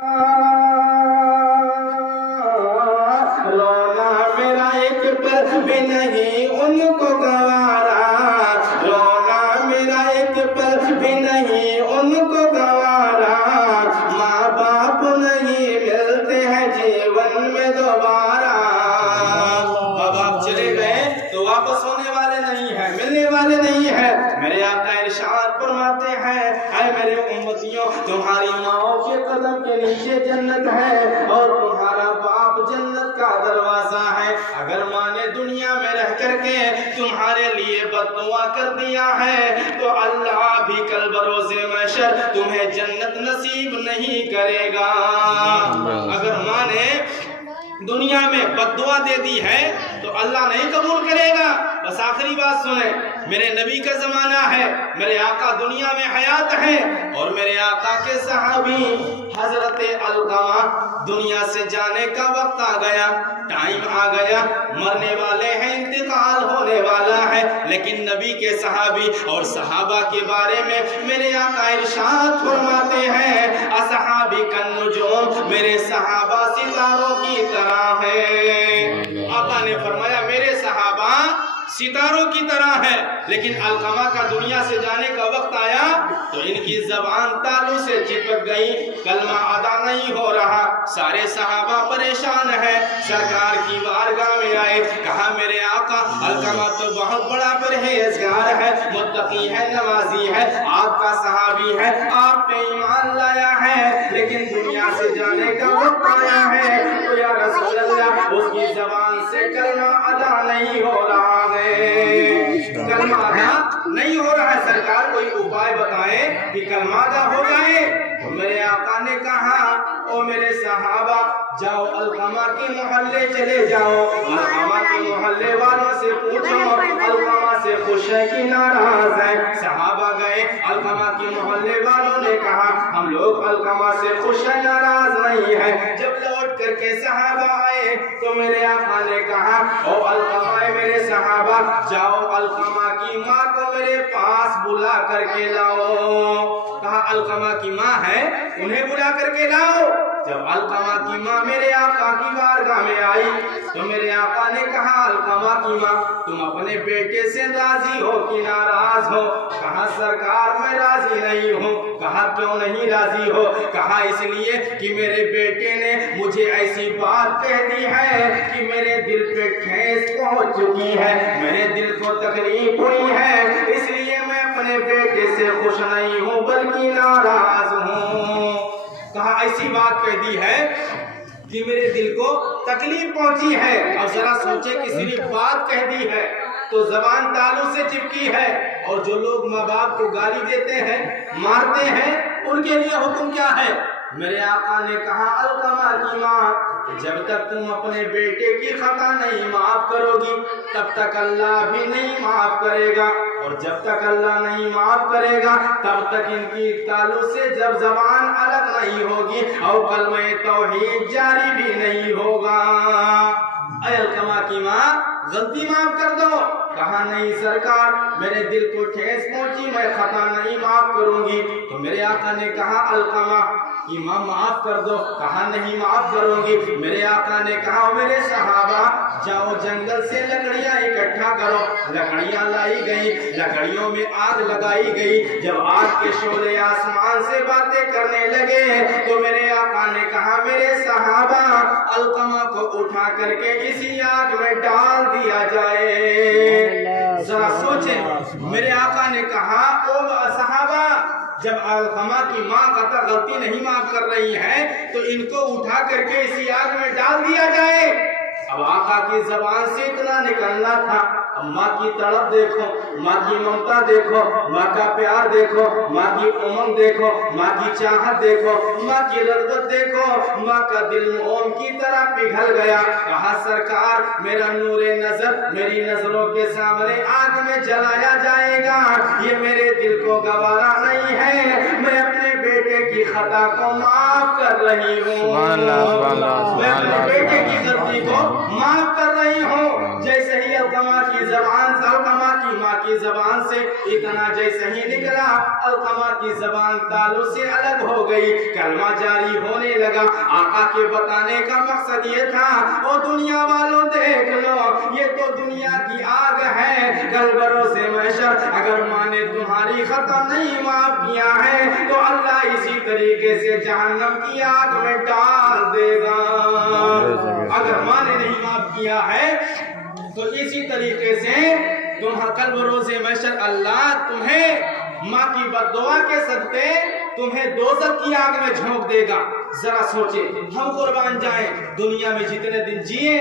رونا میرا ایک پل بھی نہیں ان کو گوارا، رونا میرا ایک پل بھی نہیں ان کو گوارا، ماں باپ نہیں ملتے ہیں جیون میں دوبارہ۔ ماں باپ چلے گئے تو واپس ہونے والے نہیں ہیں، ملنے والے نہیں ہیں۔ میرے آقا ارشاد فرماتے ہیں، اے میرے امتیوں، تمہاری ماؤں کے قدم کے نیچے جنت ہے اور تمہارا باپ جنت کا دروازہ ہے۔ اگر ماں نے دنیا میں رہ کر کے تمہارے لیے بد دعا کر دیا ہے تو اللہ بھی کل بروز محشر تمہیں جنت نصیب نہیں کرے گا۔ اگر ماں نے دنیا میں بد دعا دے دی ہے تو اللہ نہیں قبول کرے گا۔ بس آخری بات سنیں، میرے نبی کا زمانہ ہے، میرے آقا دنیا میں حیات ہیں، اور میرے آقا کے صحابی حضرت علقمہ دنیا سے جانے کا وقت آ گیا، ٹائم آ گیا، مرنے والے ہیں، انتقال ہونے والا ہے، لیکن نبی کے صحابی اور صحابہ کے بارے میں میرے آقا ارشاد فرماتے ہیں، اصحابی کالنجوم، میرے صحابہ ستاروں کی طرح ہیں۔ آقا نے فرمایا میرے صحابہ ستاروں کی طرح ہے، لیکن علقمہ کا دنیا سے جانے کا وقت آیا تو ان کی زبان تالو سے چپک گئی، کلمہ ادا نہیں ہو رہا۔ سارے صحابہ پریشان ہیں، سرکار کی بارگاہ میں آئے، کہا میرے آقا علقمہ تو بہت بڑا پرہیزگار ہے، متقی ہے، نمازی ہے، آپ کا صحابی ہے، آپ پہ ایمان لایا ہے، لیکن دنیا سے جانے کا وقت آیا ہے تو یا رسول اللہ اس کی زبان سے کلمہ ادا نہیں ہو رہا ہے، کلمہ ادا نہیں ہو رہا ہے، سرکار کوئی اپائے بتائیں کہ کلمہ ادا ہو جائے۔ تو میرے آقا نے کہا او میرے صحابہ جاؤ علقمہ کے محلے چلے جاؤ، علقمہ کے محلے والوں سے پوچھو علقمہ سے خوش ہے کہ ناراض ہے۔ صحابہ گئے، علقمہ کے محلے والوں نے کہا ہم لوگ علقمہ سے خوش ہے، ناراض نہیں ہے۔ جب لوٹ کر کے صحابہ آئے تو میرے آقا نے کہا او علقمہ میرے صحابہ جاؤ علقمہ کی ماں کو میرے پاس بلا کر کے لاؤ۔ کہا علقمہ کی ماں ہے انہیں بلا کر کے لاؤ۔ جب علقمہ کی ماں میرے آقا کی بارگاہ میں آئی تو میرے آقا نے کہا علقمہ کی ماں تم اپنے بیٹے سے راضی ہو کہ ناراض ہو؟ کہا سرکار میں راضی نہیں ہوں۔ کہا کیوں نہیں راضی ہو؟ کہا اس لیے کہ میرے بیٹے نے مجھے ایسی بات کہہ دی ہے کہ میرے دل پہ ٹھیس پہنچ چکی ہے، میرے دل کو تکلیف ہوئی ہے، اس لیے میں اپنے بیٹے سے خوش نہیں ہوں بلکہ ناراض ہوں۔ کہا ایسی بات کہہ دی ہے کہ میرے دل کو تکلیف پہنچی ہے، اور ذرا سوچے کہ صرف بات کہہ دی ہے تو زبان تالو سے چپکی ہے، اور جو لوگ ماں باپ کو گالی دیتے ہیں، مارتے ہیں، ان کے لیے حکم کیا ہے؟ میرے آقا نے کہا علقمہ کی ماں جب تک تم اپنے بیٹے کی خطا نہیں معاف کرو گی تب تک اللہ بھی نہیں معاف کرے گا، اور جب تک اللہ نہیں معاف کرے گا تب تک ان کی تالو سے جب زبان الگ نہیں ہوگی اور کلمہ توحید جاری بھی نہیں ہوگا۔ اے علقمہ کی ماں غلطی معاف کر دو۔ کہا نہیں سرکار میرے دل کو ٹھیس پہنچی، میں خطا نہیں معاف کروں گی۔ تو میرے آقا نے کہا علقمہ کی ماں معاف کر دو۔ کہا نہیں معاف کروں گی۔ میرے آقا نے کہا میرے صحابہ جاؤ جنگل سے لکڑیاں اکٹھا کرو۔ لکڑیاں لائی گئی، لکڑیوں میں آگ لگائی گئی۔ جب آگ کے شعلے آسمان سے باتیں کرنے لگے تو میرے آقا نے کہا میرے صحابہ علقمہ کو اٹھا کر کے اسی آگ میں ڈال دیا جائے۔ ذرا سوچیں، میرے آقا نے کہا او صحابہ جب علقمہ کی ماں قطع غلطی نہیں معاف کر رہی ہے تو ان کو اٹھا کر کے اسی آگ میں ڈال دیا جائے۔ اب آقا کی زبان سے اتنا نکلنا تھا، اب ماں کی تڑپ دیکھو، ماں کی ممتا دیکھو، ماں کا پیار دیکھو، ماں کی امنگ دیکھو، ماں کی چاہت دیکھو، ماں کی رغبت دیکھو، ماں کا دل موم کی طرح پگھل گیا۔ کہا سرکار میرا نور نظر میری نظروں کے سامنے آگ میں جلایا جائے گا، یہ میرے دل کو گوارا نہیں ہے، میں اپنے بیٹے کی خطا کو معاف کر رہی ہوں، میں اپنے بیٹے کی غلطی کو معاف کر رہی ہوں۔ جیسے ہی علقمہ کی ماں کی زبان سے اتنا جیسے ہی نکلا، علقمہ کی زبان تالوں سے الگ ہو گئی، کلمہ جاری ہونے لگا۔ آقا کے بتانے کا مقصد یہ تھا، او دنیا والوں دیکھ لو، یہ تو دنیا کی آگ ہے، کل بروز محشر اگر ماں نے تمہاری خطا نہیں معاف کیا ہے تو اللہ اسی طریقے سے جہنم کی آگ میں ڈال دے گا۔ اگر ماں نے نہیں معاف کیا ہے تو اسی طریقے سے کل بروز محشر اللہ تمہیں ماں کی بددعا کے صدقے تمہیں دوزخ کی آگ میں جھونک دے گا۔ ذرا سوچیں، ہم قربان جائیں، دنیا میں جتنے دن جیے